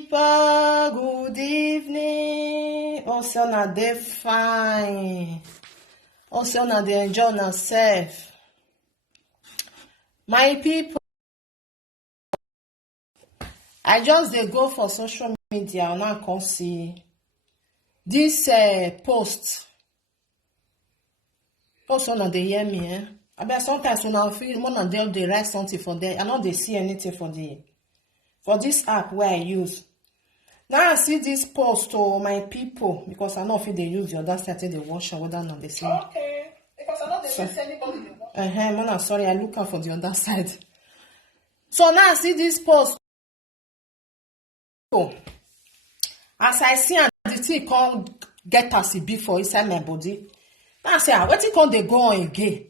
people, good evening. Also, na dey fine. Also, na dey enjoy yourself. My people, I just dey go for social media and I come see this post. Also, na dey hear me, I bet sometimes when I feel more than they write something for them, I know they see anything for this app where I use. Now I see this post to my people because I know if they use the other side they watch or whether or not they see. Okay, because I know they see anybody they watch. Man, sorry, I look out for the other side. So now I see this post. So, as I see and the thing can't get as it before inside my body. Now I say, what it can't they go on again?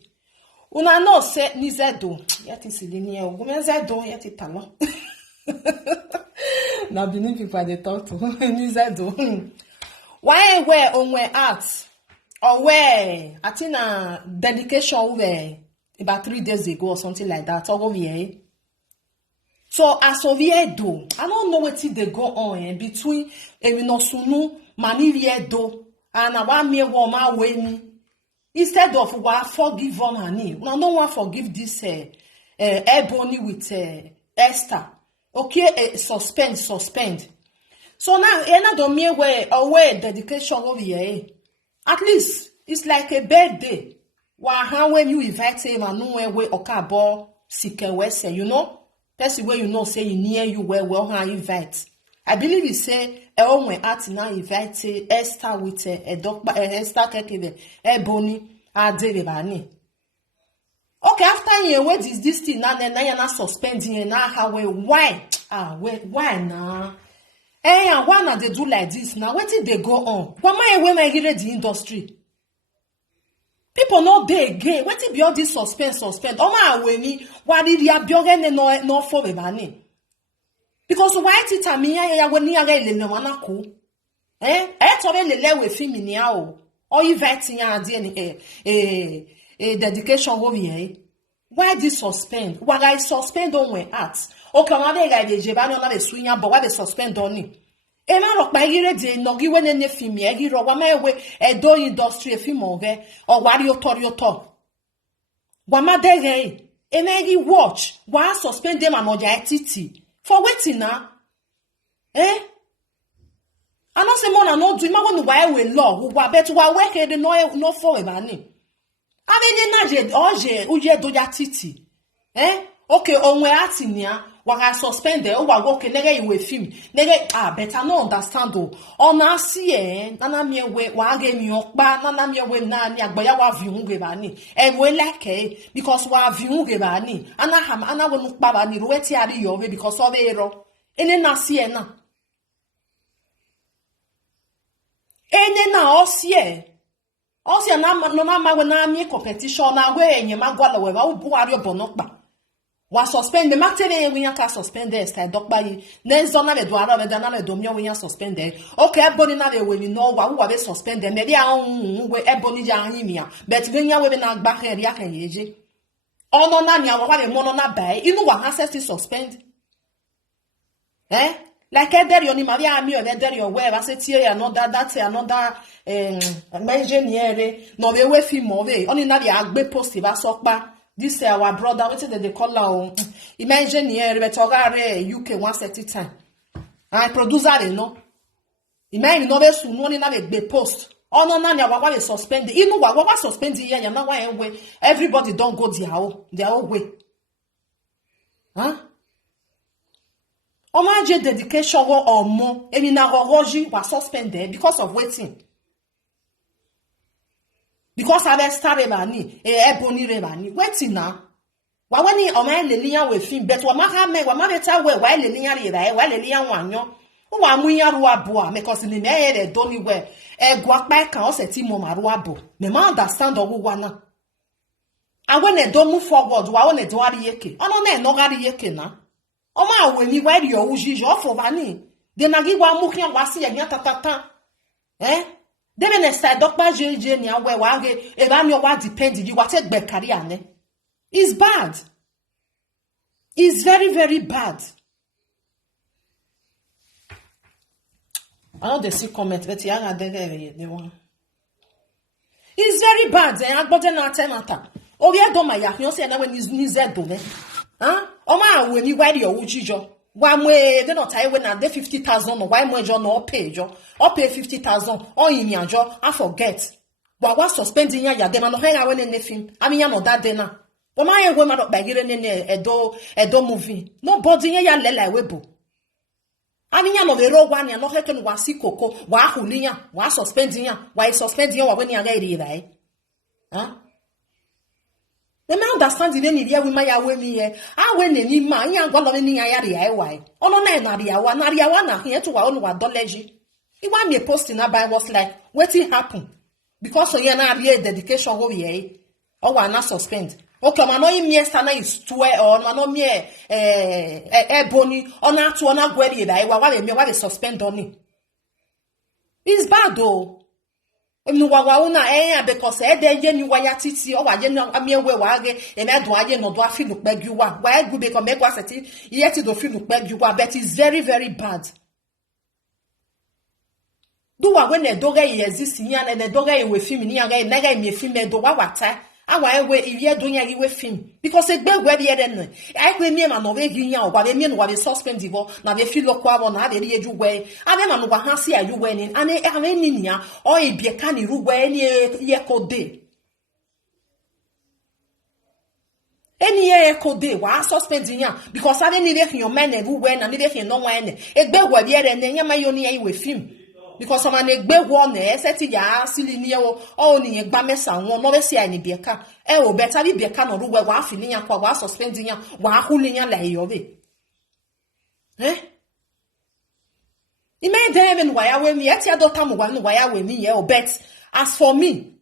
Una no say ni zedo. Yet is linear. Women zedo yet it talo. Now Benin people they talk to ni zedo. Why where on where arts or where I think a dedication where about 3 days ago or something like that. Or here. So as of here do, I don't know what they go on between Ewinosunu, Maniviedo, and a 1 year woman way me. Instead of what forgive on her knee. No one forgive this Ebony with Esther. Okay, suspend. So now another mere way dedication over here. At least it's like a birthday. How when you invite him and no way okabo sick west, you know? That's the way you know say near you well how invite. I believe he say Owen now invite Esther with a doctor Esther kekebe Ebony Adebani. Okay, after you what is this thing now you're not suspending now how why why now? And why not they do like this now? What did they go on? Why my hear the industry? People not there again. What did be all this suspend? Oh my way why did you be again no for the money? Because why it ya when you are no manako? Le we film or inviting a dedication over here. Why this suspend? Why I suspend on my acts? Okay, I'm not the Jebani on the swing, but why they suspend on it? And I look by here, they no give any film, you know, one way a do industry a film over or what you talk. Wama de and I watch why suspend them and OJTT for waiting now. I know say more than no do my why we law who were better while working the no for a money. I mean, uje do ya titi. Okay, on we atinia, what I suspended, or walking nega you with him. Nega, better no understand though. On our see, nana me way, wagame your ba, nana me way nanya, but ya wa view givani. And we like because wa view givani. Anna will look babani, rueti ari yove because of ero. Ene na siena. Ene na osie. Also, no mama when I make competition, now where you magwala we will buari bonokba. Was suspend the matter when you can suspend this, I dock by Nenzona de Dwara, and another domio when you suspended. Okay, Ebony now when you know what will suspend them, maybe I own where Ebony Janimia, but when you women are back here, yak and yeji. Oh no, Nanya, what a monona bay, you know what has to suspend? Like I dare you Maria me or there your web, I said here another that's another engineer, no way with him away. Only now the agbe positive as sokba. This our brother, what is they call now? Imagine here, but UK once at a time. I producer they know. Imagine no be soon only now be post. Oh no, Nanya, what is suspended? You know what suspended here? You know why way everybody don't go their own way. Huh? Omaje dedication or more, and in our Roji was suspended because of waiting. Because I was started Ebony Rebani. Waiting now. Why when he Oman Lilian with him, but what my tell why Lilian while Lilian one yo. Who are Muya Ruabua, because in the mayor don't you wear a guac back and also Timo Maruabo. The man understand or who wanna. And when they don't move forward, why when they do yeke? I don't know yeke now. Oma when you wear your uji for vani. Then I give one mukian wasi and yatata. Then I said, Dr. JJ, near where wage, if I'm your what depended, you what take back career. It's bad. It's very, very bad. I know they see comment, but yeah, they want. It's very bad. Agbode na atenata. O ye do my yak, you say na when is do me. Huh? O ma when you why your ujijo. Why we they not tie when na 50,000 or why mo jo no pay jo. Or pay 50,000 or in ya jo. I forget. But what suspending ya dem no hang when in film. I mean ya no that na. O ma ye we ma do bagire ne edo movie. Nobody ya lela webo. Ani ya no the road one ya no heken wa si koko wa hulinya wa suspending ya wa suspending wa when ya ga iri dai. Huh? The man understand the any dia we ma ya we mi ye. Ah we ni ma ya go lo ni ya ya why. Ono na ya wa na here to wa onu wa doleji. He want me post in about was like wetin happen because so ya na real dedication wo ye. O wa na suspend. Okay, man, no me sana is 12 or man no me Ebony or na to na gweri that wa they suspend on me. It's bad though. No wa una because de ye ni wa ya titi o wa ye no amiwe wa ge e na do aye no do afi look pegu wa. Why good because make wa seti yet do feel look pegu wa, but it's very very bad. Do wa when the doga exist ni and the doga we film ni aga na ga me film do wa wata. Awa we iye donya iwe film because e gbegwe bi eden ai kwe mi ma no we ginya o ba be mi no wa be suspend divo na be feel kwa bo na be ri eju we ave ma no wa ha si ayu we ni ane ave ni nia o e bie ka ni ru we ni ye kode eni ye kode wa suspend nya because ave ni dey your men e ru we na ni dey no wa ene e gbegwe bi eden nya ma yo ni iwe film because some an egbe one Settie ya sili ni o ni egba mesa won no be si ani bieka e o beta bi bieka no ruwe wa afini ya kwa wa suspend ya wa huli ya la yo be ime dem wa ya we mi eti adota mo wa no wa ya we mi ye o bet as for me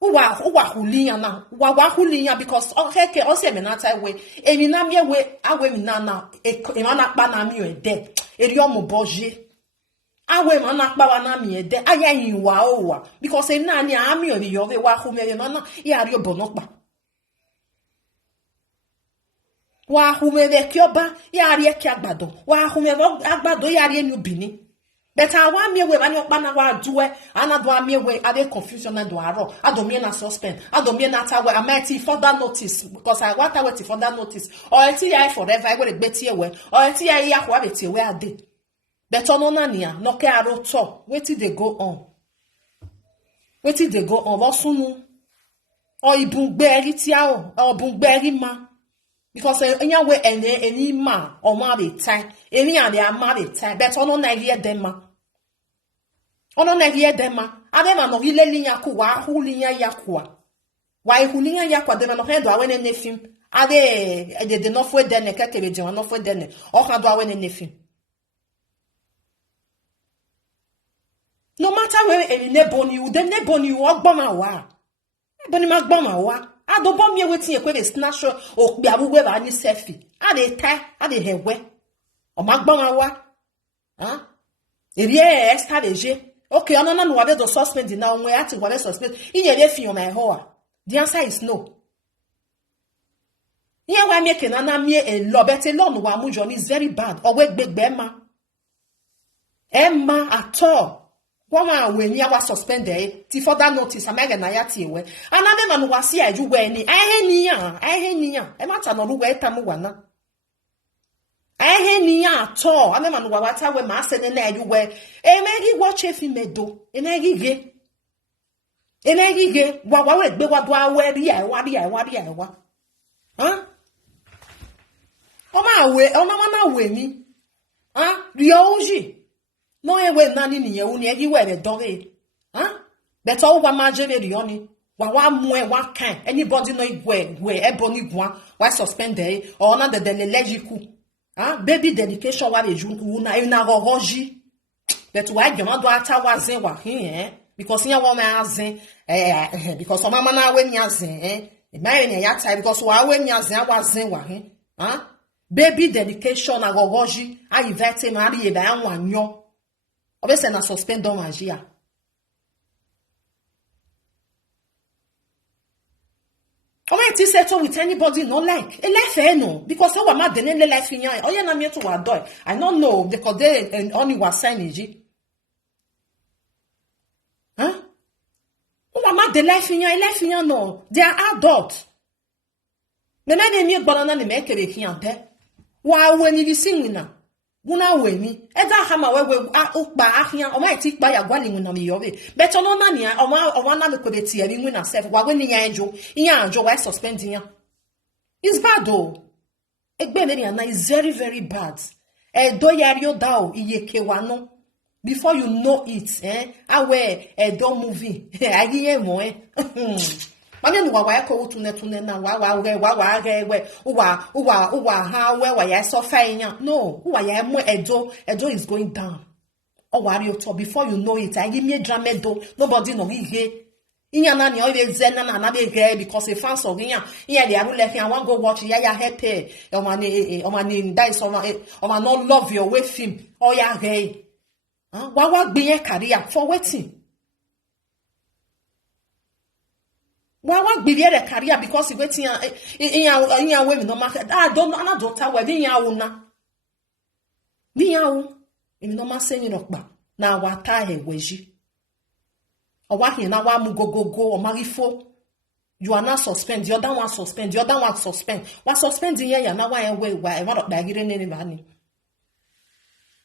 wa huli ya na wa huli ya because o heke o se me na tai we emi na me we awe mi na e ma na pa na mi o de eri o mo boje awe mana kpawa na mi de aya yin wa o wa because e na ni ami ori yo ve wa hu me na ya ri obo no pa wa hu me ve kioba ya ri e ki agbado wa hu me agbado ya ri enu bini but awa mi we mani opa na wa duwe ana do ami we ade confusion na do aro ado mi na suspend ado mi na ta we ameti further notice because I want to wait further notice or eti ya forever I go le gbeti ewe or eti ya kwa beti we ade. But on nania, no ke aro to. Wetin dey go on? Wetin dey go on? What sunu? Or ibungbe eri ti a o? Or bungbe eri ma? Because enya we eni ma or ma be time. Eni and they ma be time. But ono na rie dem ma. Ono na rie dem ma. Ade ma no ile linya ku wa hu linya yakwa. Wa hu linya yakwa dem no hedo awen ne film. Ade de no fo den ne keke be je no fo den. O kan do awen ne film. No matter where any neboni you, then neboni you walk by my wa. Ebony ma gba ma wa. I don't bomb me waiting a quick snatch or be a weaver any selfie. I de tie, I de hewe. Or ma gba ma wa. Huh? Irie Esther de okay, I don't know what the suspend now we at what suspend. In your defi on my hoa. The answer is no. Here why making an me a lobet alone wa mujon is very bad. Or wait big Emma. Emma at all. One when you was suspended, ti for that notice, a mega nayati we. Another man was here, you were any. I henia. A matter no way tamuana. I henia at all. Another man was our master and there you were. A maggie watch if he made do. In a gig. In a gig. What would be what do I wear? Yeah, what? Huh? Oh my way, oh no, way me. Huh? Rioji. No ewe nani ni ye uni egi we dove. Huh? But all wa majere rioni. Wa mwe wa kan. Anybody no we Ebony gwa. Why suspended or na the legiku. Huh? Baby dedication wa be una roji. But why you not do ata wa zen wa hin because nya wa ma zen because mama na we nya zen marry ya time because wa we nya zen wa zen wa hin. Huh? Baby dedication na roji. I invite marry e ba anwanyo. Obviously, na suspend on magia. Oh, I settle with anybody no like. A life no because I was mad the life in ya. Oh, yeah, na me to adore. I don't know because they only was signing. have the life in no. They are adults. The men me banana ni make it here there. Why when you sing winner? Wuna we me. Eda hama we ukba ahia o ma tik ba ya gwali wuna mi yobe. But no na ni o wana me kodeti ya wina self. Wa we ni ya anjo wa suspend ya. It's bad though. Egbe me na is very very bad. Do yario dao iye kewano. Before you know it, awe don't movie. Agiye mo Mami wa wa ko tune na wa ha wa ya so fine. No, wa ya mo edo is going down. O wari o to before you know it, agi me drama do. Nobody know he. Inya na ni o be zen na be here because a fans of inya dey arule here wan go watch ya happy. O mani die so o man no love your way film. O ya here. Wa gbe career for waiting. Wa gbe the career because he waiting in women no market. Don't tell we bin ya una. Bin ya u. Emi no ma senyi rokpa. Na wa ta he weji. O wa hin na wa mu go o marifo. You are not suspend. The other one suspend. The other one suspend. Wa suspend ya na wa we wa ba gire nene ba ni.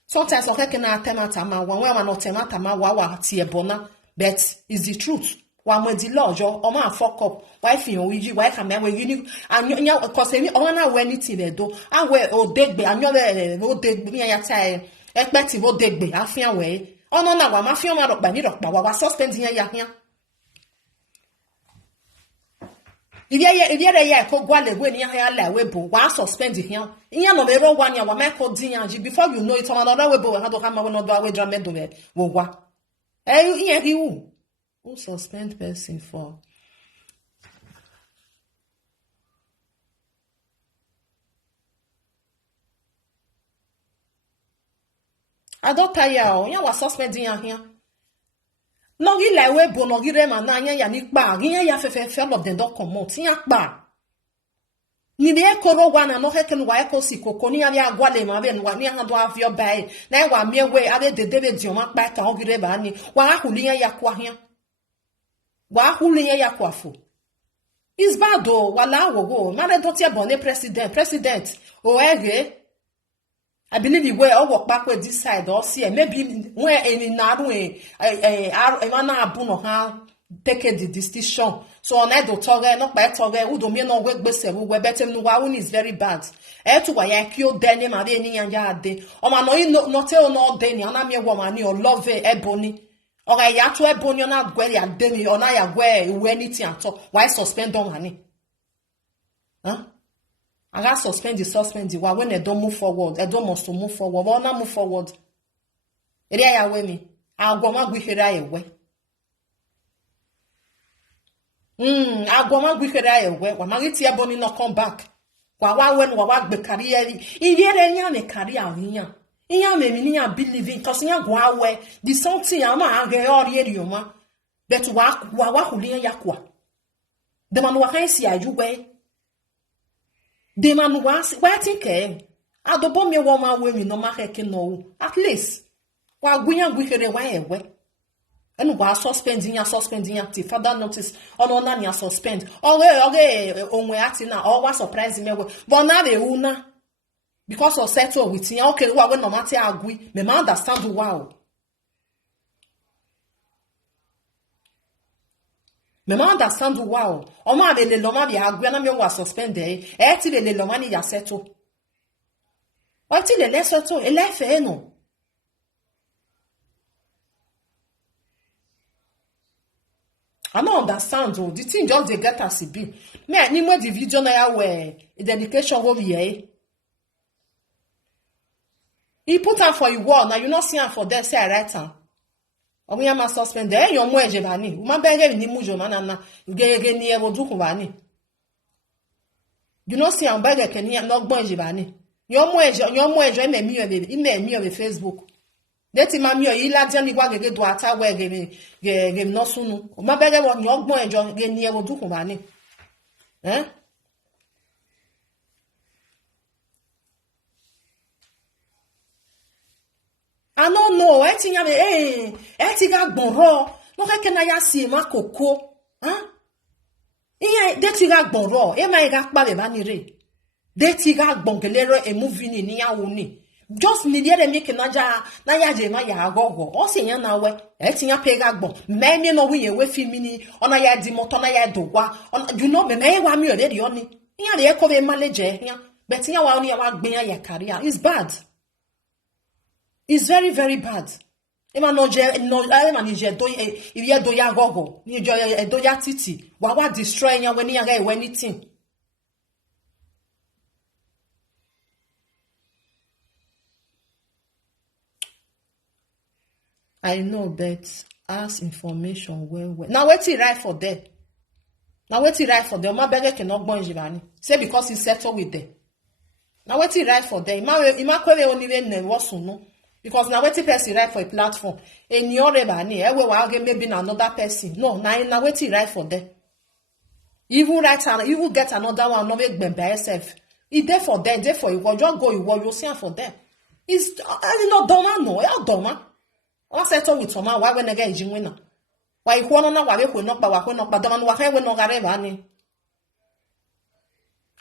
Sometimes okay na tematama one way no tematama wa tie bona but is the truth. Wa mo di lojo o ma fuck up. Why fi on wiji why can me we uni anya cause emi o na we anything be do awe o degbe anyo be o degbe mi ya tai expect o degbe afian we o no na wa ma fi o ma rokpa ni rokpa wa suspend ya hia. If you ko gwale we ni ya la we bo wa suspend him. Inya no me ro wa ni wa me ko din anji before you know it on another we bo we do come we no do we drama do we wa. Inya ki who suspend person for. I don't tire o. Inya wa suspend here. No gi la we bo no gi re ma na anya ya ni pa gi ya fe all of them don comot nya pa ni be koro wa na no heken wa ko si koko ni ya agwale ma be no ni anga do afio bai na wa me we ade de be di o ma pa ka o gi re ba ni wa ahuli ya kwa hia wa ahuli ya kwa fo is bad o wala wo ma re do tie bone president o ege I believe the way I walk backward this side or see maybe when any naru na abu no ha take the decision. So on do toge not by toge who do me no work bese we better no wa is very bad. To wa ya kio deni ma be ni anja ade. O ma no tell no deni na me woman ni o love Ebony. O ga ya to Ebony na gwe ya deni o na ya gwe we anything at all. Why suspend on honey? Huh? I got suspend the one when they don't move forward. They don't must to move forward. But not move forward. Area ya me. I'll go ma gwikera ewe. I'll go ma gwikera ewe. Wa magiti Ebony no come back. Wa when wa gbe career. Iriere nya me career hinya. Inya me mi nya believing cause nya go awe. The something am age ori eri ma. But wa huli ya kwa. The man wa kan si ajuwe. The man was waiting. I don't bomb me woman women no make no. At least, while we are wicked away. And while suspending active, further notice on nanya suspend. Okay, on we acting now, or was surprising me. But now they una because of settle with you. Okay, well, no matter agree, me understand wow. Me understand wow. O ma be le loma bi agwe na me wa suspend ti le loma ni ya settle. O ti le settle e le fe no. I don't understand though. The thing just dey get as e be. Me ni mo the video na ya we dedication over here. He put am for you wall now you not see am for there say I write am. Omi ya ma suspend yo mo eje bani. Ma bege ni mujo na gege ni e rodu ku bani. You know see am bege ke ni no gbon eje bani. Yo mo eje me mi o be Facebook. Deti ma mi o ila je ni gwa gege do ata we ge no sunu. Ma bege wo ni ogbon eje ge ni e rodu ku bani. I don't know. Eti ga gbonro. No ke na ya si ma koko. Iya de tiga gboro, e ma ga pa be ba ni re. De tiga gbongelero e movie ni ya woni. Just ni de make na ya je ma ya gogo. O se yan na we, e ti yan pe ga gbon. Me mi no wi we film ni, ona ya di moto na ya dogwa. You know me wa mi o de oni. Iya de ko be manage ya. But iya wa oni ya wa gbe ya career. It's bad. It's very, very bad. Ema no ni je do ye do ya gogo. Ni jo do ya titi. Wa destroy ya when ya ga anything. I know, but ask information well. Now wait till right for them. Now wait till right for them. My beggar cannot go in. Say because he settled with them. Now wait till right for them. Ima kwele only ne wasu no. Because now wait person right for a platform. And you're maybe another person. No, now wait till right for them. You will get another one, not make them by yourself. It's there for them, there for you. Just go, you see for them. It's not doma, no, you're doma. I settle with someone, why when again is winner? Why you want to know why we not, but don't know why we not got any.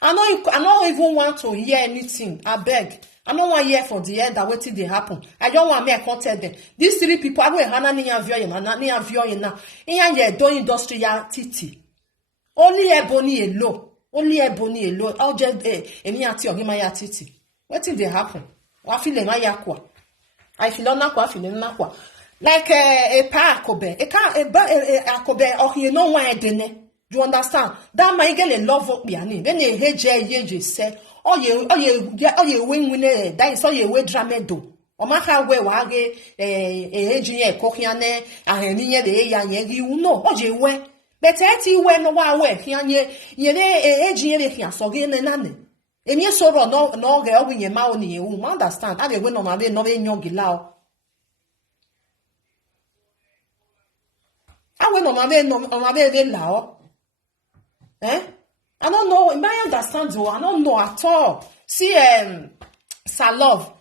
I don't even want to hear anything. I beg. I don't want to hear for the end that waiting they happen. I don't want me to tell them. These 3 people, I will hana ni avio na. Iyan ye do industry ya titi. Only Ebony alone. I'll just emi ati ogima ya titi. Waiting they happen. Wa feel ma ya kwa. I feel na kwa, feel na kwa. Like a pa akobe. Akobe ohi no wa edene. You understand? That might get a love up me. Then a heje say, oh ye win that is all ye way dramedo. Or maka we wage a heje cochiane, and near the you know, oh ye we. But eti we no wa we, ye a heje so gain a nane. And ye so no girl when ye mauni, you understand. I win on my way, no in your gilao. I went on my way, lao. I don't know. You might understand though. I don't know at all. See, Salov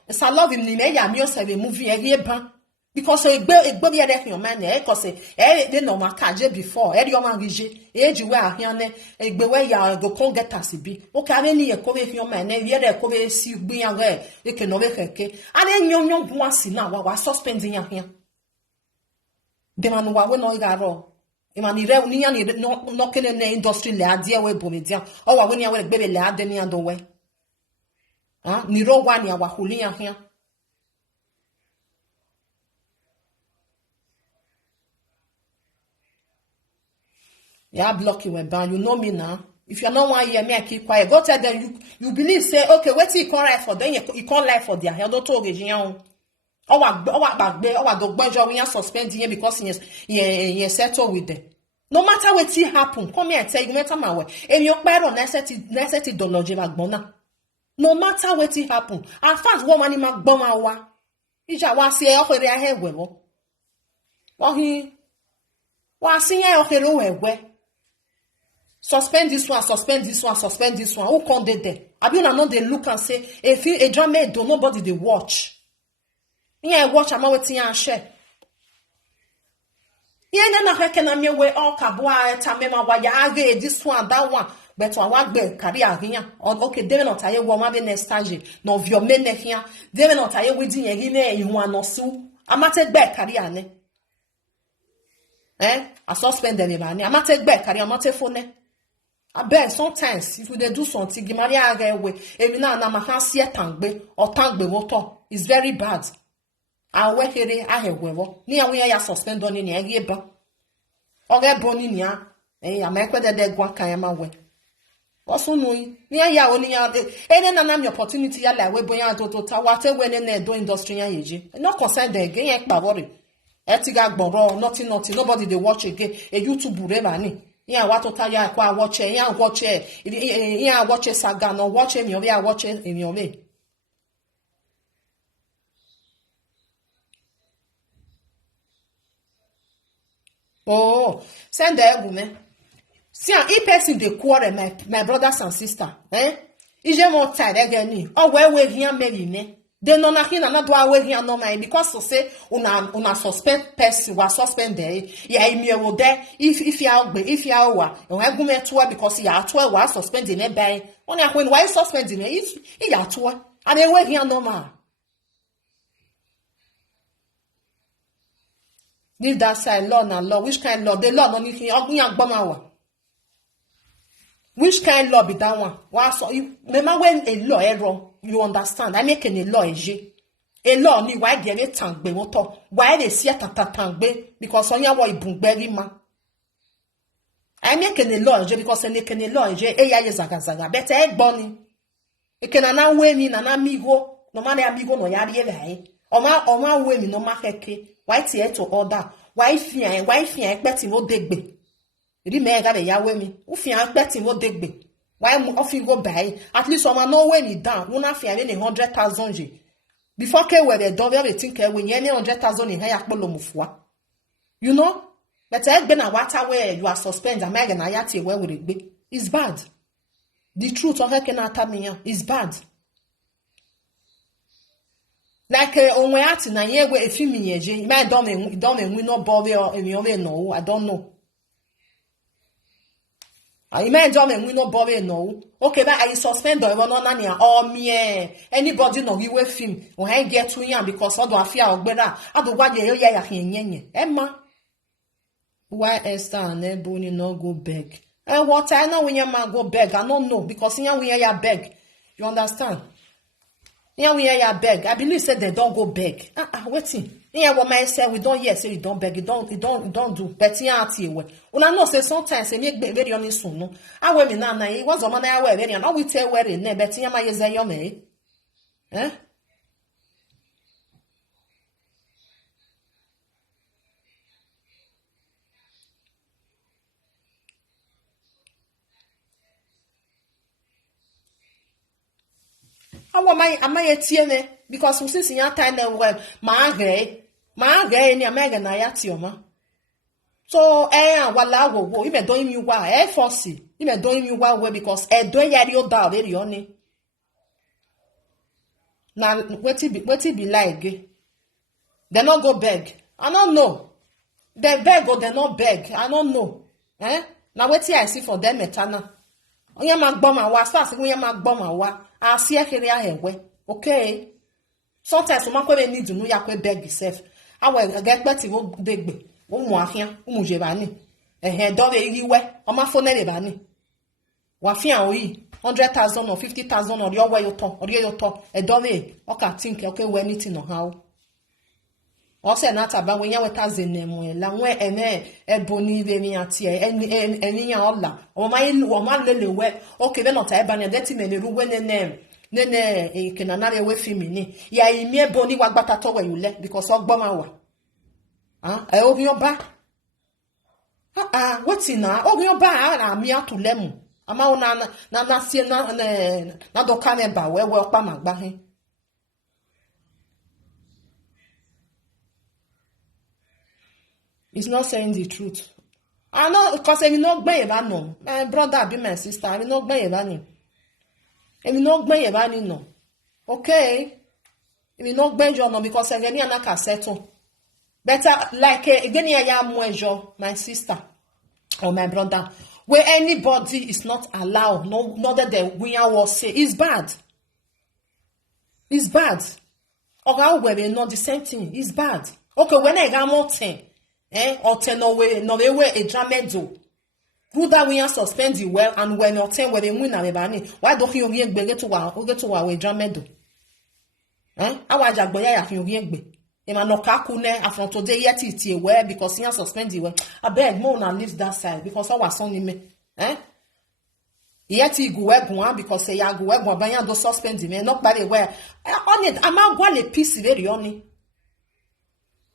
in the media music a movie every ban because a baby at your man because they know my kaje before. Your man rije. You were here. A beway ya go con get us be. Okay, I need a cover your man. Here they cover see be a way. You can over okay. And then young once now was suspending here. The man wa no igaro. Imani re ni yani no kene ne industry le adia we bomedia. O wa we ni we gbebe le ade ni ando we. Ni ro wa ni awa huli ya here. Yeah, block you ban. You know me now. If you're not one year, me I keep quiet. Go tell them you believe say okay, wait till you can't lie for them. You can't lie for their head. Don't talk again. Or dogbanjo we suspend him because he settle with them. No matter what happen, come here and tell you matter my way. And your parent necessity doloje magbona. No matter what happen, at first woman magbona wa. Ija wa si e okere ahe wewo. Ohi wa si e okere wewe. Suspend this one. Who come there? Abi una no dey look and say if a drama do nobody dey watch. Yeah, watch am wetin ya share. Yeah, na heke na me we all kabwa eta me ma wa ya age this one that one. But wa gbe career here. Okay, dem not aye wo ma be next stage. No vio me ne here. Dem not aye we din ye ne ihu anosu. Amate gbe career ne. I suspend them ba ni. Amate gbe career amate phone. I bet sometimes if we dey do something, gimari age we. Emi na ma kan sie tangbe or tangbe woto. It's very bad. Awe here ahewewo ni awe ya suspend on ni ege ba oge boni ni a amekwe de gwa kan ya mawe osunu ni ya oni ya ene na nam opportunity ya la we boya to ta wate we ne do industry ya yeje no concern the again ya pa worry etiga gboro nothing nobody dey watch again e YouTube re ba ni ya wa to ta ya kwa watch saga no watch mi obi ya watch mi obi. Oh, send the woman. See, if person they quarrel my brothers and sisters, Is more tired again? Oh, where we here maybe me? They no na hina na do away here no man because to say una suspect person was suspend there. Yeah, imi wo there if you are wa e wan gume to because ya to wa suspend in e ban. On ya when why suspend in if ya to and e way here no man. Leave that side law na law. Which kind law? The law no need ogun yan gboma wa. Which kind law be that one? Why so remember when a law error, you understand? I make a law a law ni why get it tangbe moto. Why they see tangbe because on your way bumberi ma. I make a law because I make a law e ya zaga. Better egg bunny. E can na we ni na amigo. No man amigo no yari e Oma we mi no ma heke. Why tie to order? Why fear expecting no degbe. Rime ga ya we mi. Ufia expecting no degbe. Why often go buy? At least someone know when it down. Una fear any 100,000 je. Before ke we the dove we think when any 100,000 in haya kpolo mufwa. You know? But egg na water where you are suspended. Am I gonna yati where we be? It's bad. The truth of heke na tamiya is bad. Like onwe ati na ye we efimi yeje. Me don't we no bother or no. I don't know. I don't we no bother no. Okay, but I suspend or no nania or me anybody no we film when I get to yan because I don't fear ogbera. I don't want ye ya yenye. Emma. Why Esther and Ebony no go beg? What I know when your man go beg, I don't know because yan we ya beg. You understand? Yeah, we ya beg. I believe said they don't go beg. Waiting. Yeah, what my say we don't say you don't beg. You don't do. But yeah, ati we. Una know say sometimes say make very honest soon. No, I we me na it was a man I wear very. Now we tell where it. Ne, but yeah, my say you me. Eh? Am I a because we see your time well, my gray ni amega na yatioma. So wala wo ime do imi wa force ime do imi wa because do yari o da very oni. Na wetin be like they not go beg. I don't know. They beg or they not beg. I don't know. Now wetin I see for them etana. Onya magboma wa start say onya magboma wa. Asia here ahewe. Okay. Sometimes man kwe need to know ya kwe beg yourself. Awe get better wo degbe. Wo mu ahia, wo mu je bani. Do we yiwe. O ma phone le bani. Wa fian oyi 100,000 or 50,000 or your way you talk or your talk. Do we o ka think okay we anything no how. O se na taba we yan we ta zenemu la we Ebony be mi ati eni yan ola. O ma lele we. Okay be not Ebony that me le ru we nene kenanare we fimi ni ya imi Ebony wa gbata to we yule because ogboma wa ogun ba wetin na ogun ba na mi atulemu ama una na sie na do kane ba we opa magba he. He's not saying the truth. I know because if you not gbe eba no my brother be my sister I no gbe eba ni. If you not gbe eba ni no. Okay. If you not gbe jo no because again na ka settle. Better like again ya mwejo my sister or my brother where anybody is not allowed no that the we are say is bad. It's bad. Or we not the same thing. It's bad. Okay, when I got more 10 or 10 no way a dramedo. Who that we are suspend you well and when or 10 where they win a bani. Why don't you get to our dramedo? Our jagboya ya be. Ema no kakune after today yet it where because he has suspended well. I beg more na leave that side because I was on me. Yet he go because say ya go banya do suspend me not by the way. On it am go le peace very on.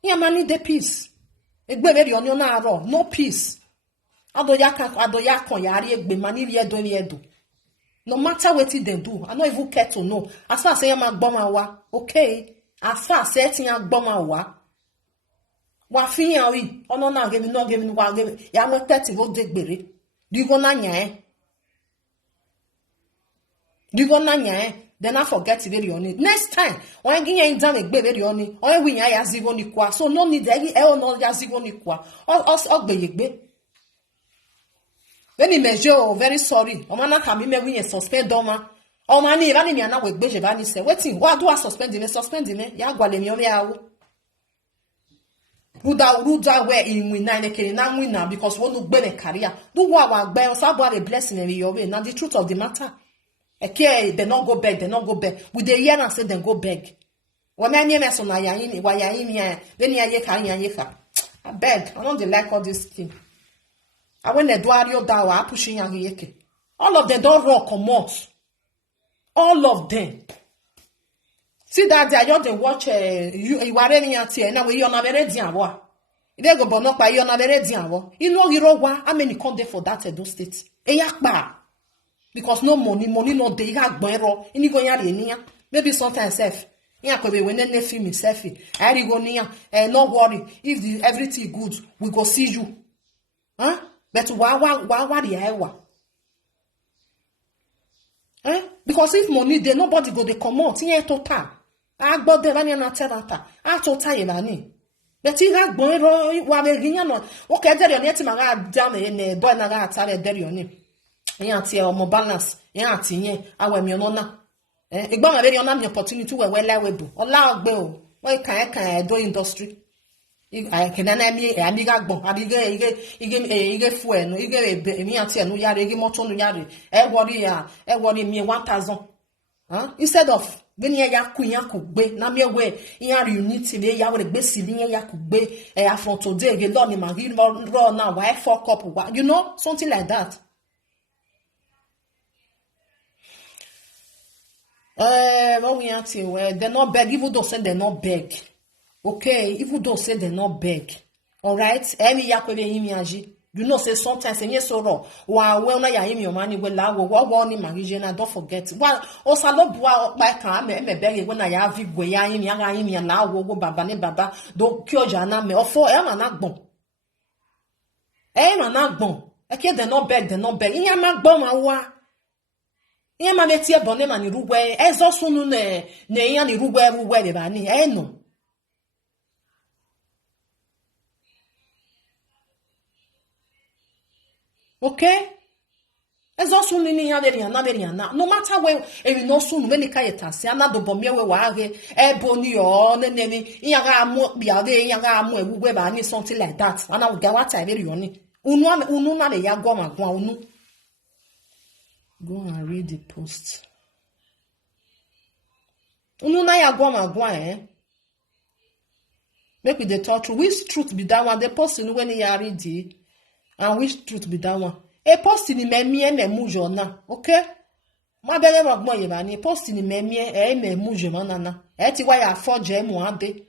Ya mani de peace. Egbe very on na ro no peace. Adoya kon yari egbe mani do. No matter what they do, I no even care to know. As far as say ma gboma wa, okay. As far as setting a gboma wa fiyan wi ono na gemi no gemi wa gemi ya mo 30 vo degbere di go na nya Then I forget very on it. Next time, when you ain't done a baby on it, or we are zivonikwa, so no need any no yazivonikwa, or be. When you measure, very sorry, or man, come in, we suspend doma. Oh, man, even me, and I will be Giovanni say, waiting, what do I suspend him? Suspend him, Yagualemiao. Ruda where in winner because one will be a career. Do what bear about a blessing in your way. Now the truth of the matter. Okay, they not go beg, they not go beg. With the year and say then go beg. When I name so na yaini, why yaini, then ya yeka. I beg, I don't like all this thing. I when the dwario dawa pushing yeke. All of them don't rock or more. All of them. See that they are just they watch you are any at here now we are not very diawa. They go but not by you are not very diawa. You know hero wa how many come there for that Edo state? Eyakba. Because no money no dey have gbero. Ini go yari niya. Maybe sometimes self. Iya ko be when ne film self. I go niya. No worry. If the everything good, we go see you. Huh? But why the ewa? Eh? Because if money there, nobody go they come out. Iya total. Agbo de vani na terata. A total yevani. But he got gbero wa be ginya no. Okay, there you need to maga down ne boy na ga tare there you need. Yanti omo balance yanti yen awe mi onona igba ma be ona mi opportunity we lawebo ola ogbe o we kan do industry I can na mi ani ga gbon ige fu enu ige mi yanti enu yare ige moto nu yare e worry mi 1000 instead of gini ya ku gbe na mi we yan unity le ya we gbe si ni ya ku gbe afront today ge lo ni ma ri ro na why fuck up you know something like that. When we are where they're not beg, even though say they're not beg. Okay, even though say they're not beg. Alright? Every yakwe imiaji. You know, say sometimes and yes so raw. While when I am your money will allow what one in my region, I don't forget. Well, also no boy by car me beg when I have it where I am young and now go baba ne baba don't cure jana me or for Emma not bon. Emma not bon. Okay, they're not beg, In your mag bomb wa. Iya ma metie bone ma ni rugwe ezo sunu ne iya ni rugwe be ba ni no. Okay? Ezo sunu ni ya na no matter where e no sunu me ni kayeta si ana do bomie we wa age Ebony o ne iya ga amu bia de iya ga amu egugwe ba ni something like that. Ana we ga wata be ri oni. Unu na le ya go ma gwa unu. Go and read the post. Ununa ya gwa Make we the talk through. Which truth be that one? The post in when you read it. And which truth be that one? A post in me mujo na. Okay? Ma bele magmo yevani. Post in me mujo na. Eti wa ya forge mu ade.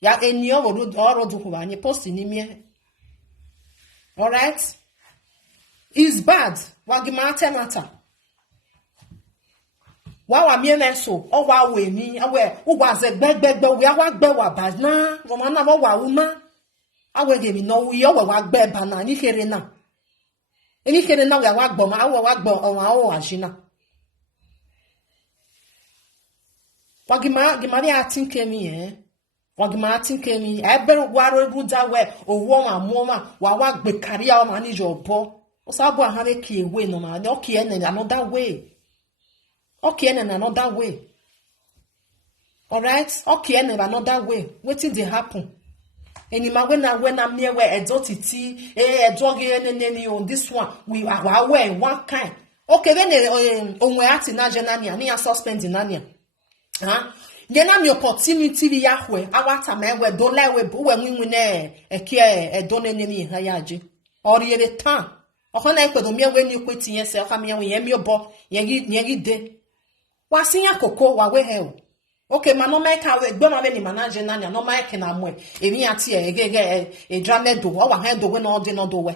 Ya eni oro du kuwani. Post in me. Alright? It's bad. Wagima tenata. Wa mi na so o wa we mi awe wo wa ze gbegbe we wa gbe wa ba na wo ma na wa una awe ge mi no we o wa gbe ba na ni kere na we wa gbo ma wa gbo o wa o ajina gimari atinke mi wagima atinke mi e beru waro ruda we owo amoma wa gbe career o ma ni jobo o sa bo ahare ki ewe no ma o ki ene another way. Okay, and another way. Alright? Okay, and another way. What did they happen? And when I'm near where a dotty a dog on this one, we are wearing one kind. Okay, then we're at Najanania, near suspending Nania. Huh? Yenam your opportunity Yahweh, our time where don't lie with when we win a care a don't enemy Hayaji. Or the time. Or when you quit yourself, I mean, we am your boy, Yagi day. Wasinya koko wa we he. Okay, ma no make we gbe ma be ni manager na no make na mo. Emi ati e drane do wa he do we no dey no do we.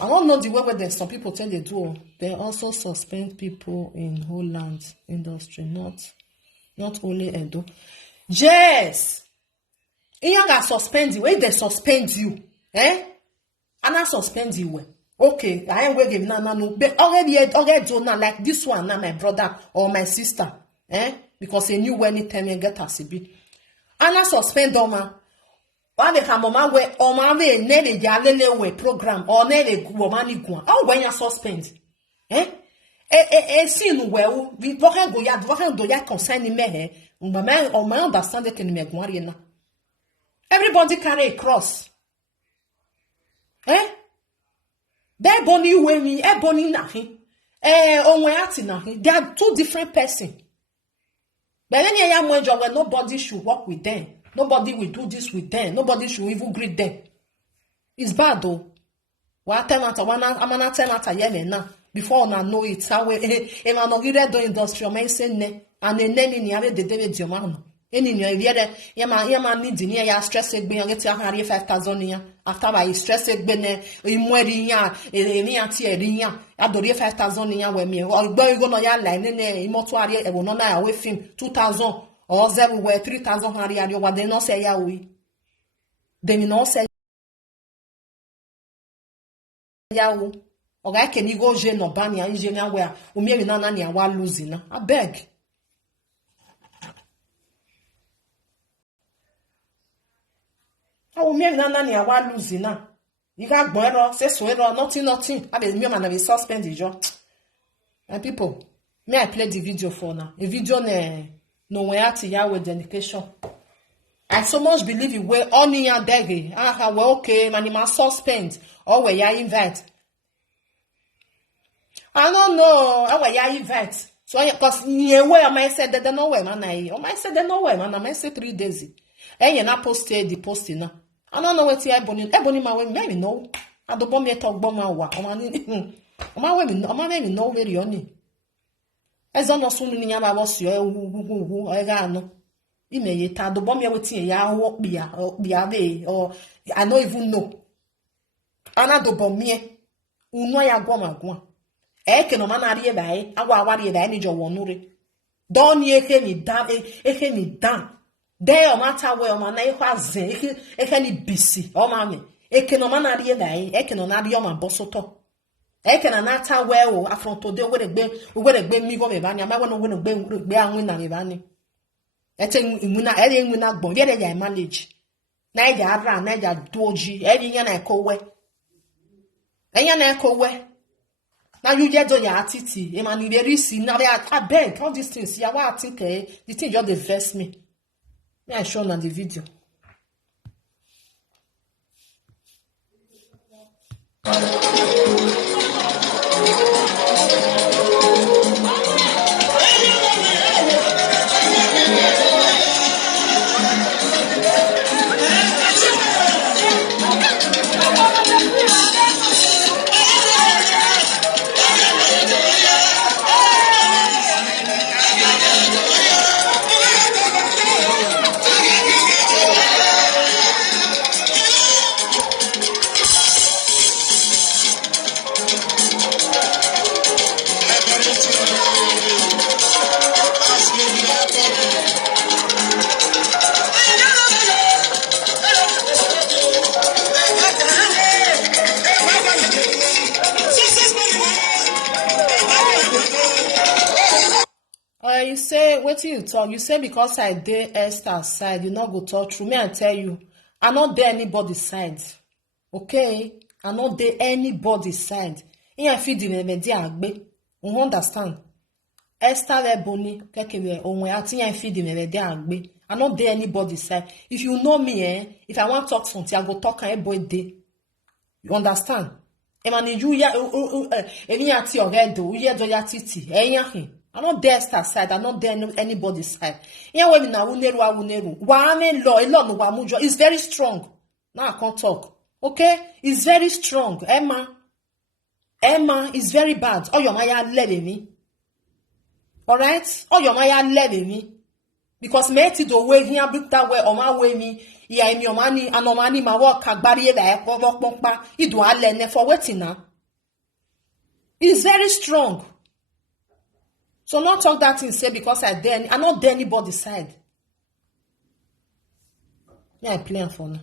I don't know the way where there's some people tell they do. They also suspend people in whole land industry, not only Edo. Yes. Iyan ga suspend you. When they suspend you, and I suspend you. Okay, I ain't going to give no. But already do now like this one now, my brother or my sister, because they knew when it time you get a CB. And I suspend Oma. One of mama we Oma we ne de jalele we program or ne de womani gwa. Oh, when you suspend, sin well, we go ya do ya concern me. Mama or my understand it in me gwa. Everybody carry a cross, Ebony Wemi, Ebony Nahi, Owen Ati Nahi. They are two different persons. But then you have one job where nobody should work with them. Nobody will do this with them. Nobody should even greet them. It's bad though. What time at amana time at yeme na before na know it. How we man no get do industry man say ne and ne ni ave de David Diomano. Eni ni ide yema need ni ya stress egbe yan get ya 5,000 yan after by stress egbe ne imweri yan emi anti eri yan adori 5,000 yan we mi ogbo igo no ya line ne imoto ari e no na we film 2,000 or 0 we 3,000 ari wa de no say ya we de mi no say ya wo oga ke ni go je no ban ya je na we o mi na na ni wa lose na abeg. Me na ni awa losing na. You got boy say so nothing. I be me man be suspend the job. And people, me I play the video for now. The video no way at ya with dedication. I so much believe in where only ya dege. Well okay, man ma suspend or where ya invite. I don't know. I where ya invite. So because you where I said that no way man I. O I said that no way man I say 3 days. And you na posted the posting now. I don't know what Ebony my way maybe no. I don't want me talk about my work. My women, my women know very only. As on us soon in Yama was your who I ran. You may tell the bomb with ya walk be away or I don't even know. Another bomb me. Unoya goma gwa. Eke no man are by, our worry by any job one. Don't ye me down. There matter where man I was any busy or mammy. Eke no man are by, eke no nadia my bossoto. Eke an matter where affronto de would a me go Evania, I want to be a winner Evani. Eting win not born yet I manage. Naja ran, Naja doji, Eddie and echo way. Eyan echo way. Now you get on your attitude, Emani very see now I beg all these things. Yeah, what I think the thing just invest me. May I show on the video. You say, what you talk? You say because I did Esther's side, you not go talk through me. I tell you, I not there anybody's side. Okay, I not there anybody's side. I feed the media agbe. You understand? Esther Ebony, kekebe onwe ati I feed the media agbe. I not there anybody's side. If you know me, if I want to talk something, I go talk every day. You understand? Emani you ya eni ati oredo, you ya do ya titi. Eyan. I'm not there Esther side. I'm not there anybody's side. Yeah, when na wuneru. Wane law, a lot no wamujo. It's very strong. Now I can't talk. Okay, it's very strong. Emma is very bad. Oh, your maya led me. All right. Oh, your maya led me. Because me ti do way here book that way on my way me. Yeah, in your money and no money my work kagbari ebe pokpokpa. Idu alene for waiting now. It's very strong. So not talk that thing say because I not there anybody's side. Yeah, I play for now.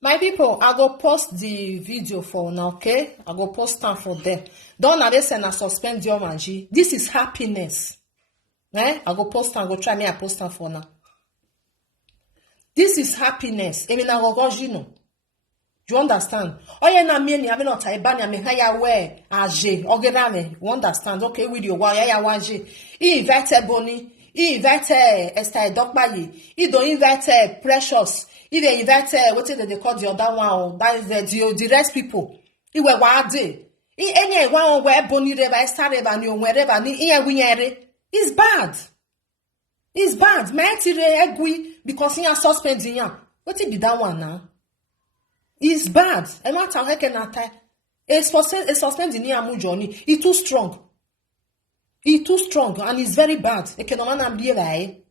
My people, I go post the video for now, okay? I go post time for there. Don't na they send a suspend your manji. This is happiness. I go post time, go try me, I post time for now. This is happiness. I mean, I go you know. Do you understand? Oh, yeah, na me ni abi not ibani me haya we aje. Ogerame, you understand? Okay, video wa ya waje. He invite Ebony. He invite Esther Dokbayi. He don't invite Precious. He dey invite what they call the other one. That is the rest people. He were wade. He any one where Ebony reba Esther reba ni wherever ni he winyere. It's bad. It's bad. My tire egui because he has suspending ya. What it be that one now? It's bad. I'm not talking about that. It's suspending ya mu journey. It's too strong. It's too strong and it's very bad. It can not be right.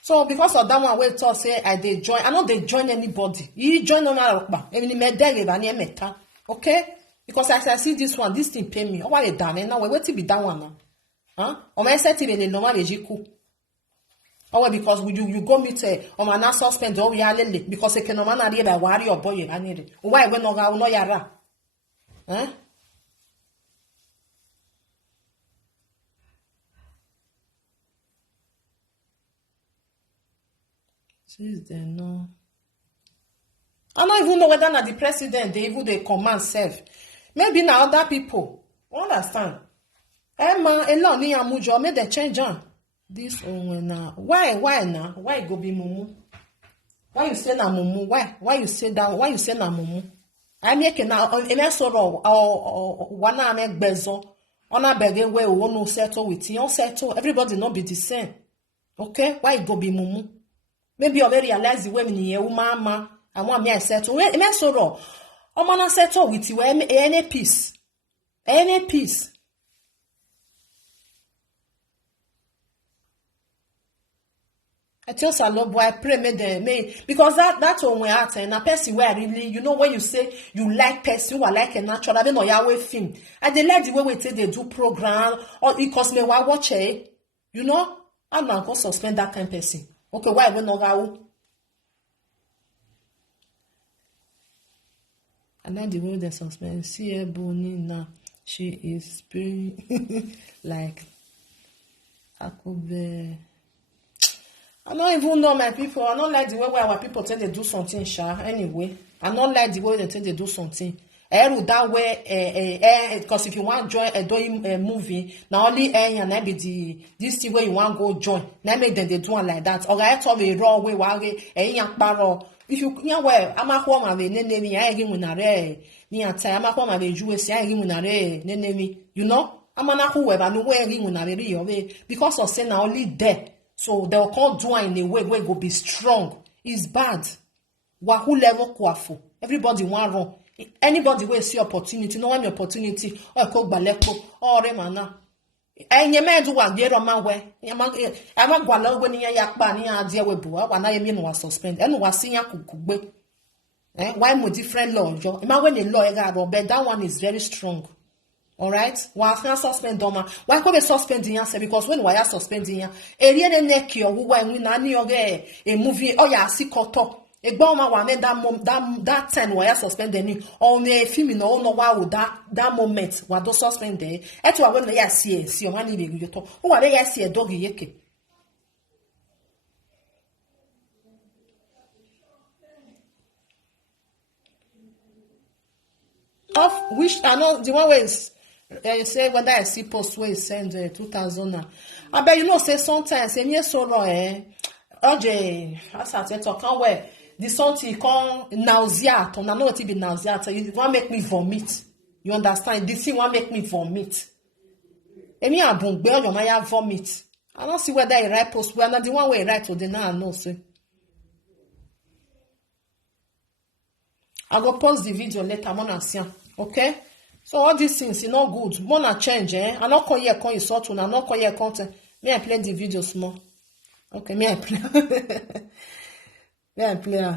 So because of that one, we talk say I dey join. I know they join anybody. You join no matter. Okay? Because as I see this one, this thing pay me. Oh, what they done? Now wait till be that one now. Huh? Or my Settie le normal ejiku. Oh, because you go meet on my suspend or we are lele because they can no man by worry or boy I need it. Why we no ga no yara? Huh? Since then, no. I don't even know whether the president they even they command self. Maybe now other people. Understand? Emma, alone ni amujo, make the change on. This Owen now. Why now? Why go be mumu? Why you say na mumu? Why you say that? Why you say na mumu? I make now eme soro or wana make bezo. Ona bege we won't no settle with you. Settle. Everybody not be the same. Okay? Why go be mumu? Maybe you realize the women here, mama. I want me to settle. Eme soro. O mana settle with you. Any peace. Any peace. I tell Salo boy, I pray me because that's when we are and a person where really, you know, when you say you like person, you are like a natural, I don't know your film. And they like the way we say they do program or it cost me why watch it. You know, I'm not going to suspend that kind of person. Okay, why we not go? And then the way they suspend, see Ebony now, she is spirit like I could be. I don't even know my people. I don't like the way where our people tell they do something, sha. Anyway, I don't like the way they tell they do something. That way, because if you want to join doing a movie, now only and maybe this thing where you want to go join. Now make them they do one like that. Or I told me wrong way where if you well, I'm a home of a name. I give you near time. I'm a home of a Jewish. I give you name. You know, I'm an whoever no way you because of saying only there. So they'll call doing in a way where go be strong. It's bad. Wahoo level kwafu. Everybody want wrong. Anybody will see opportunity. No one opportunity. Or cook baleko. Or remana. And you may do one get on my way. I'm not going to when you yak bani and dear with Bua. When I mean was suspend. And was seeing a cook. Why more different law? Imagine when the lawyer got but that one is very strong. All right, why can't suspend doma? Why can't we suspend the answer? Because when we are suspending ya, a real neck you who when nani a movie oh yeah see koto a bomber one that time we are suspending or me film no why would that moment what do suspend there? At what when they are see your money you talk. Who are they see a doggy yeke? Of which I know the one ways. You say whether I see post where you send 2000. I bet you know say sometimes say me so raw OJ as I talk can where the something come nauseate and I know what it be nauseate. It want make me vomit. You understand? This thing want make me vomit. And me abun girl your maya vomit. I don't see whether I write post where not the one way write to the now I know say. I go post the video later on see. Okay? So all these things, you know, good. Wanna change, eh? I not call here, call you sort one. I not call here content. May I play the video small? Okay, may I play? May I play?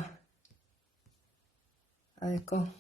I come.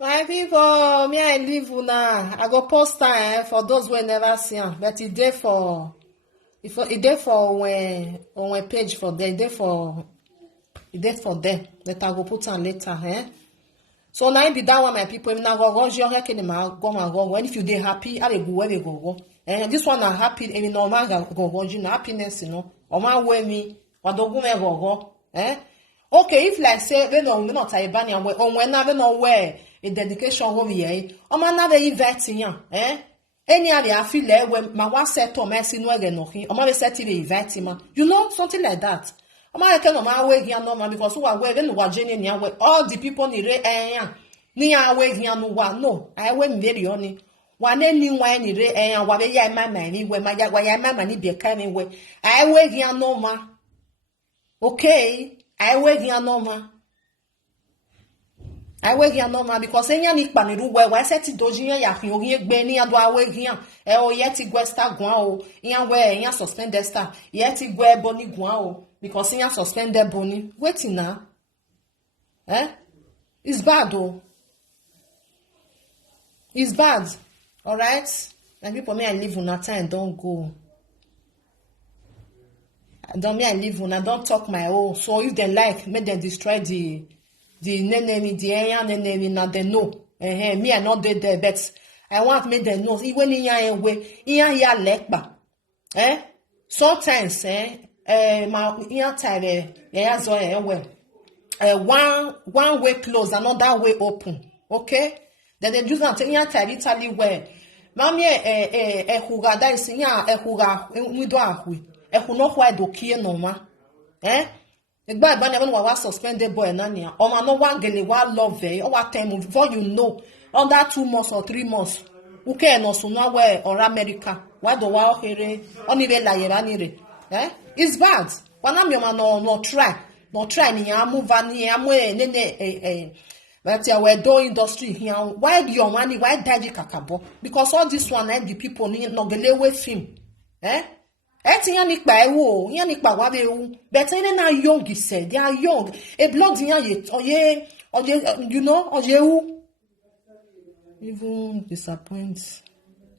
My people, me I leave una. I go post time for those who never see am, but it dey for when page for there. It dey for there. That I go put am later, eh? So now be that one, my people. If na go your can go. And if you dey happy, I go where they go. Eh, this one na happy. And normal go. You know happiness, you know. O ma we me. Wadogu me go. Eh? Okay, if like say we not Ebony and when na we no wear a dedication over here. O ma na dey invite yan, eh? Any area I feel like when my one set to mercy no again nothing. O ma be set to invite him. You know something like that. O ma can no ma we here normal because who are we when we journey near all the people ni re yan. Ni a we here no wa no. I we very only. One ni wa ni re yan wa be ya mama ni we ma ya wa ya mama ni be kan we. I we here no ma. Okay. I work here normal because enya ni pa ni ruwe wa se ti doji yan ya fin ori egbe ni ado awe gian e o ye ti gwe star gwan o yan we yan suspend Esther ye ti gwe Ebony gwan o because yan suspend Ebony wetin na it's bad o it's bad all right and people me I live una time don't go. Don't me I live when I don't talk my own. So if they like, make them destroy the name, the Eaan name, now they know. Me I not there, but I want make them know. Even in your way, in your lekba. Sometimes, my in time, yeah, so well. one way closed, another way open. Okay? Then they use that Italy where Mammy huga da is huga wido ahui. No why do kia no ma. Eh? Igba ba never wa suspended boy nania. O ma no wa gele wa love or what time before you know under 2 months or 3 months. Uke no so na where or America. Why do wa here only la yeranire. Eh? It's bad. Wana mi ma no try. No try ni ya move ani ya nene but we do industry here. Why your money? Why daddy kakabo? Because all this one the people need no gele with him. Eh? Eti yanik ba ewo, yanik ba wabe ewo. But na young he said. They are young. A blood yan oye, you know, oye. Even disappoints.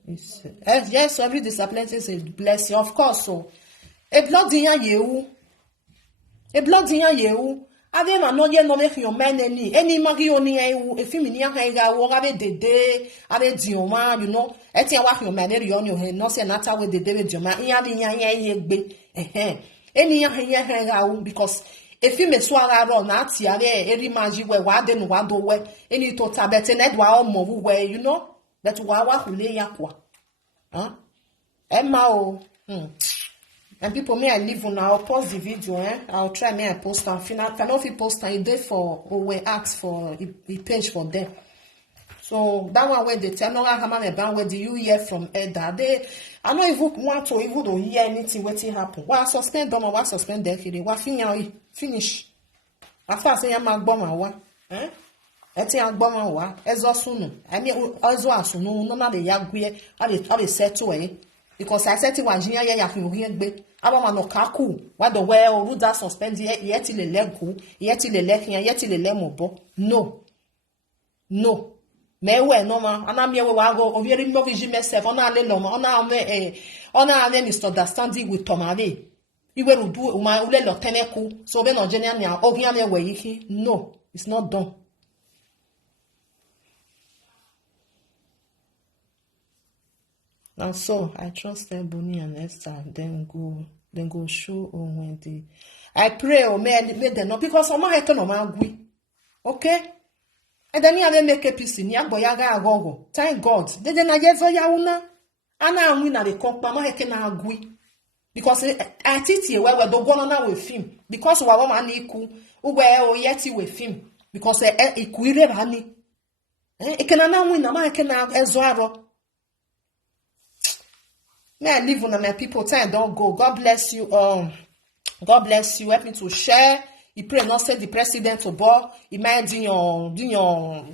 Yes, every disappointment is a blessing, of course. So, a blood yan yewu. A blood yan yewu. Ave ma no ye no make your man any magi oni ewu. If you mean hanga wo ave dede, ave dioma, you know. Eti wa your man eri on your head. No say nata we dede with dioma. Iya di yan yegbe. Any yan hanga because if you me swara ro na ti ave eri magi we wa de no wa do we. Any to tabete net wa o mo we, you know. That wa hule yakwa. Huh? Emma o. And people may I leave on I'll pause the video, I'll try may I post and cannot post and day for Owen ask for a page for them. So that one where they tell no where do you hear from Edda? I don't even want to even don't hear anything what happen. Why suspend them or why suspend them here? Why finish? After say I'm a bomber one. Eti agboma wa ezo sunu. I mean ezo asunu no na de yagwe I dey settle because I said to Wajia ya gbe aba no kaku wa do we oru da suspend yet le legu yet le lekin yet le lemobo no me we no ma ana me we wa go ovieri mo viji myself ona le lo ma ona ame misunderstanding with tomale iwe rudu ma ule lo teneku so be no genia na ogia me we yiki no it's not done. And so I trust Ebony and Esther. Then go show Owen the. I pray may them not because some have no man. Okay? And then you have make a peace in Yaboyaga Agogo. Thank God. They didn't get so yauna. And I win at the cock, Mama can agree. Because I teach you where we don't go on with him. Because we are one equal, where yeti with him. Because a queer honey. It can now win a man can have Ezra. May I live on my people time don't go. God bless you. God bless you. Help me to share. You pray not say the president to board. It might do your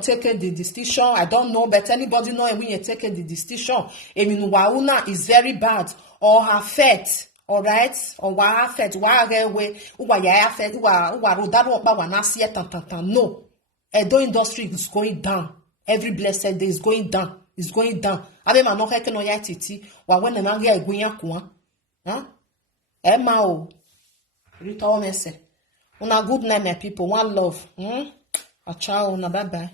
take the decision. I don't know, but anybody know when you take the decision. I mean, wauna is very bad or her fate. All right, or why fate? Why way? Why ya fate? Why rodaro ba wana siya tan. No, Edo industry is going down. Every blessed day is going down. It's going down. Abe ma no keke no ya titi. Wa when na ngia egunya kwa. Huh? Emma o. Rita o mese. Una good night, my people. One love. A ciao. Una bye bye.